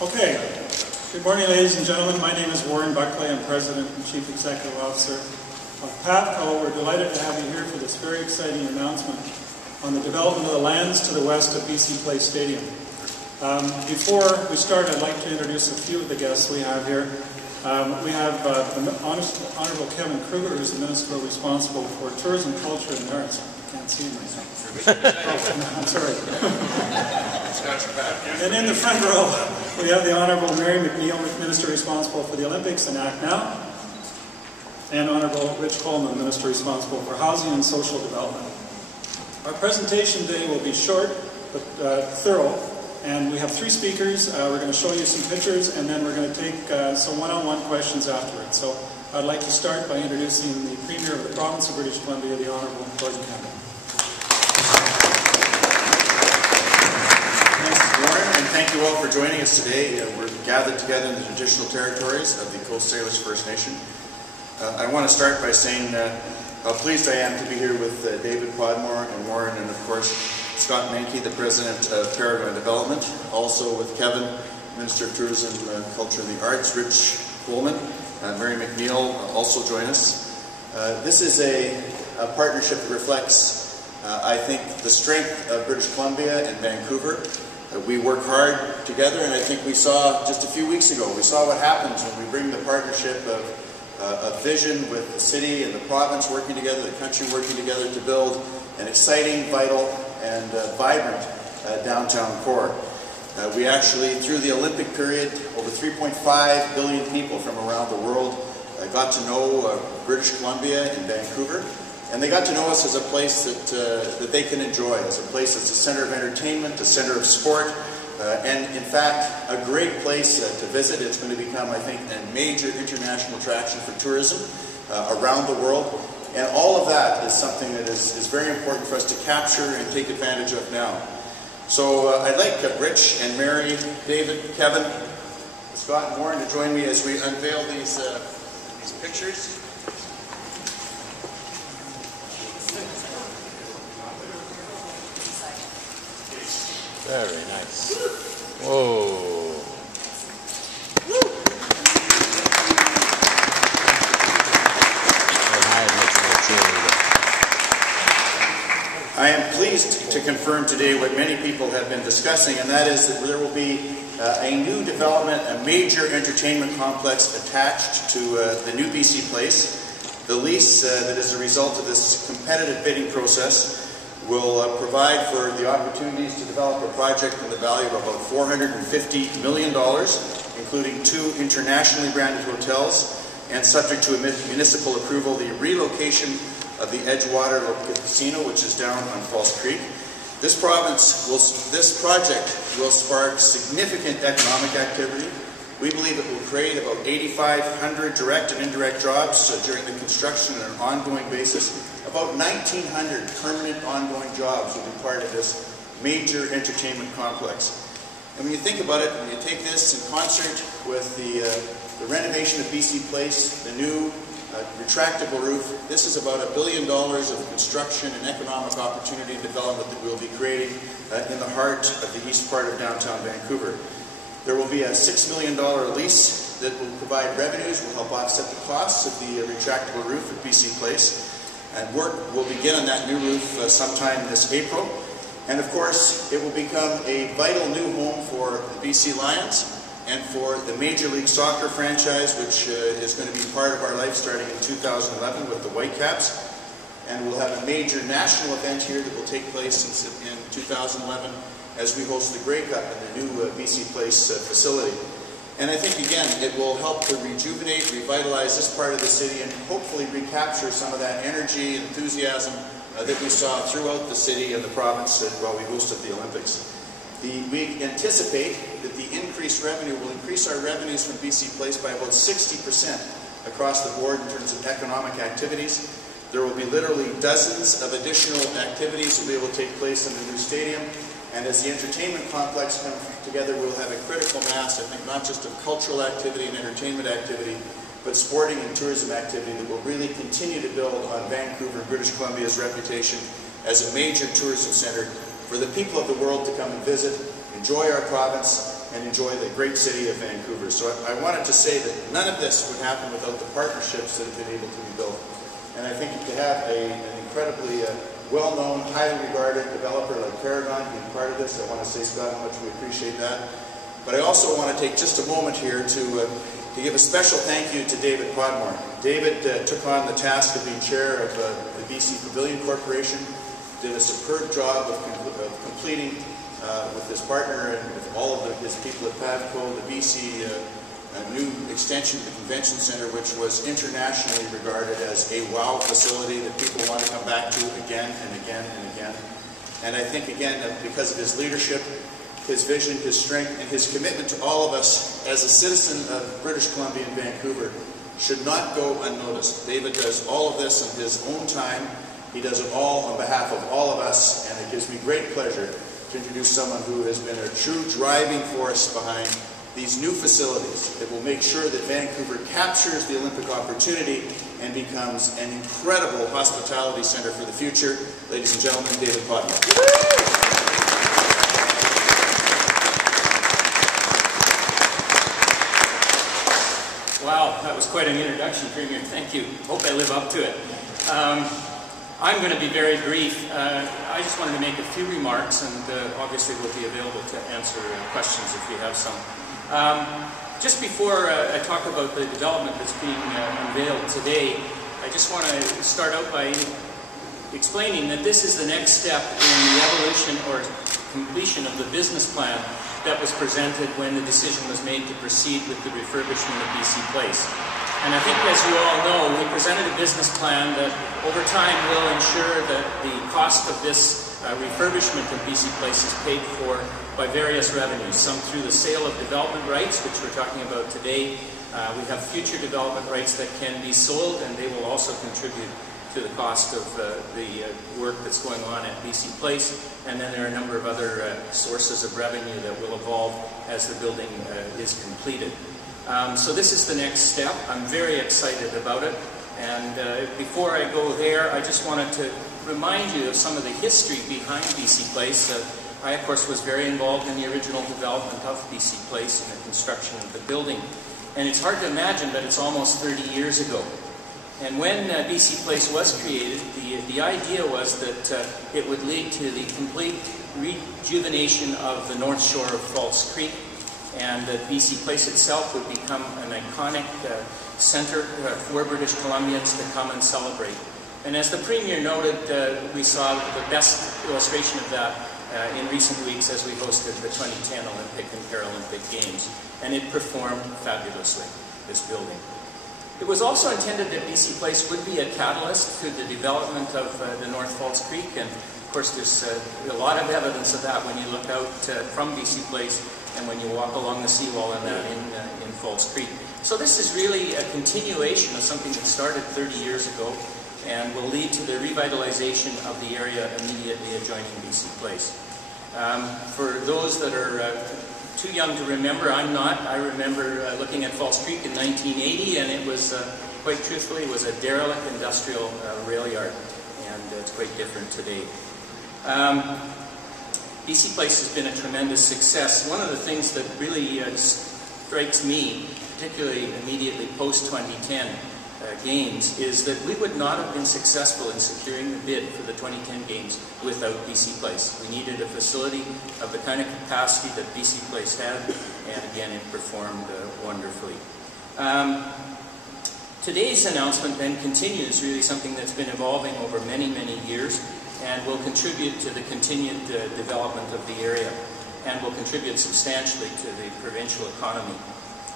Okay, good morning ladies and gentlemen. My name is Warren Buckley. I'm President and Chief Executive Officer of PATCO. We're delighted to have you here for this very exciting announcement on the development of the lands to the west of BC Place Stadium. Before we start, I'd like to introduce a few of the guests we have here. We have the Honourable Kevin Kruger, who's the Minister responsible for Tourism, Culture and the Arts. I can't see him right now. Oh, I'm sorry. And in the front row, we have the Honourable Mary McNeil, Minister responsible for the Olympics and Act Now, and Honourable Rich Coleman, Minister responsible for Housing and Social Development. Our presentation today will be short but thorough, and we have three speakers. We're going to show you some pictures, and then we're going to take some one-on-one questions afterwards. So I'd like to start by introducing the Premier of the Province of British Columbia, the Honourable Gordon Campbell. And thank you all for joining us today. We're gathered together in the traditional territories of the Coast Salish First Nation. I want to start by saying how pleased I am to be here with David Podmore and Warren, and of course Scott Menke, the President of Paragon Development, also with Kevin, Minister of Tourism, Culture and the Arts, Rich Coleman, Mary McNeil also join us. This is a partnership that reflects, I think, the strength of British Columbia and Vancouver. We work hard together, and I think we saw just a few weeks ago, we saw what happens when we bring the partnership of vision with the city and the province working together, the country working together to build an exciting, vital, and vibrant downtown core. We actually, through the Olympic period, over 3.5 billion people from around the world got to know British Columbia and Vancouver. And they got to know us as a place that they can enjoy, as a place that's a center of entertainment, a center of sport, and in fact, a great place to visit. It's going to become, I think, a major international attraction for tourism around the world. And all of that is something that is very important for us to capture and take advantage of now. So I'd like Rich and Mary, David, Kevin, Scott and Warren to join me as we unveil these pictures. Very nice. Whoa. I am pleased to confirm today what many people have been discussing, and that is that there will be a new development, a major entertainment complex attached to the new BC Place. The lease that is a result of this competitive bidding process will provide for the opportunities to develop a project in the value of about $450 million, including 2 internationally branded hotels, and subject to municipal approval, the relocation of the Edgewater Casino, which is down on False Creek. This project will spark significant economic activity. We believe it will create about 8,500 direct and indirect jobs during the construction on an ongoing basis. About 1,900 permanent ongoing jobs will be part of this major entertainment complex. And when you think about it, when you take this in concert with the renovation of BC Place, the new retractable roof, this is about $1 billion of construction and economic opportunity and development that we'll be creating in the heart of the east part of downtown Vancouver. There will be a $6 million lease that will provide revenues, will help offset the costs of the retractable roof at BC Place. And work will begin on that new roof sometime this April. And of course, it will become a vital new home for the BC Lions and for the Major League Soccer franchise, which is going to be part of our life starting in 2011 with the Whitecaps. And we'll have a major national event here that will take place in 2011 as we host the Grey Cup in the new BC Place facility. And I think, again, it will help to rejuvenate, revitalize this part of the city and hopefully recapture some of that energy and enthusiasm that we saw throughout the city and the province while we hosted the Olympics. We anticipate that the increased revenue will increase our revenues from BC Place by about 60% across the board in terms of economic activities. There will be literally dozens of additional activities that will be able to take place in the new stadium. And as the entertainment complex comes together, we'll have a critical mass, I think, not just of cultural activity and entertainment activity, but sporting and tourism activity that will really continue to build on Vancouver and British Columbia's reputation as a major tourism center for the people of the world to come and visit, enjoy our province, and enjoy the great city of Vancouver. So I wanted to say that none of this would happen without the partnerships that have been able to be built. And I think to have an incredibly well-known, highly regarded developer like Paragon being part of this, I want to say, Scott, how much we appreciate that. But I also want to take just a moment here to give a special thank you to David Podmore. David took on the task of being chair of the BC Pavilion Corporation, did a superb job of completing with his partner and with all of his people at PAVCO, the BC new extension of the Convention Centre, which was internationally regarded as a wow facility that people want to come back to again and again and again. And I think, again, that because of his leadership, his vision, his strength, and his commitment to all of us as a citizen of British Columbia and Vancouver should not go unnoticed. David does all of this in his own time. He does it all on behalf of all of us, and it gives me great pleasure to introduce someone who has been a true driving force behind these new facilities that will make sure that Vancouver captures the Olympic opportunity and becomes an incredible hospitality centre for the future. Ladies and gentlemen, David Podmore. Wow, that was quite an introduction, Premier. Thank you. Hope I live up to it. I'm going to be very brief. I just wanted to make a few remarks, and obviously we'll be available to answer questions if you have some. Just before I talk about the development that's being unveiled today, I just want to start out by explaining that this is the next step in the evolution or completion of the business plan that was presented when the decision was made to proceed with the refurbishment of BC Place. And I think, as you all know, we presented a business plan that over time will ensure that the cost of this refurbishment of BC Place is paid for by various revenues, some through the sale of development rights, which we're talking about today. We have future development rights that can be sold, and they will also contribute to the cost of the work that's going on at BC Place. And then there are a number of other sources of revenue that will evolve as the building is completed. So this is the next step. I'm very excited about it. And before I go there, I just wanted to remind you of some of the history behind BC Place. I, of course, was very involved in the original development of BC Place and the construction of the building. And it's hard to imagine, but it's almost 30 years ago. And when BC Place was created, the idea was that it would lead to the complete rejuvenation of the north shore of False Creek, and that BC Place itself would become an iconic centre for British Columbians to come and celebrate. And as the Premier noted, we saw the best illustration of that in recent weeks as we hosted the 2010 Olympic and Paralympic Games. And it performed fabulously, this building. It was also intended that BC Place would be a catalyst to the development of the North Falls Creek, and of course there's a lot of evidence of that when you look out from BC Place and when you walk along the seawall and that in Falls Creek. So this is really a continuation of something that started 30 years ago and will lead to the revitalization of the area immediately adjoining BC Place. For those that are too young to remember, I'm not. I remember looking at Falls Creek in 1980, and it was, quite truthfully, it was a derelict industrial rail yard, and it's quite different today. BC Place has been a tremendous success. One of the things that really strikes me, particularly immediately post-2010 Games, is that we would not have been successful in securing the bid for the 2010 Games without BC Place. We needed a facility of the kind of capacity that BC Place had, and again, it performed wonderfully. Today's announcement then continues really something that's been evolving over many, many years, and will contribute to the continued development of the area, and will contribute substantially to the provincial economy.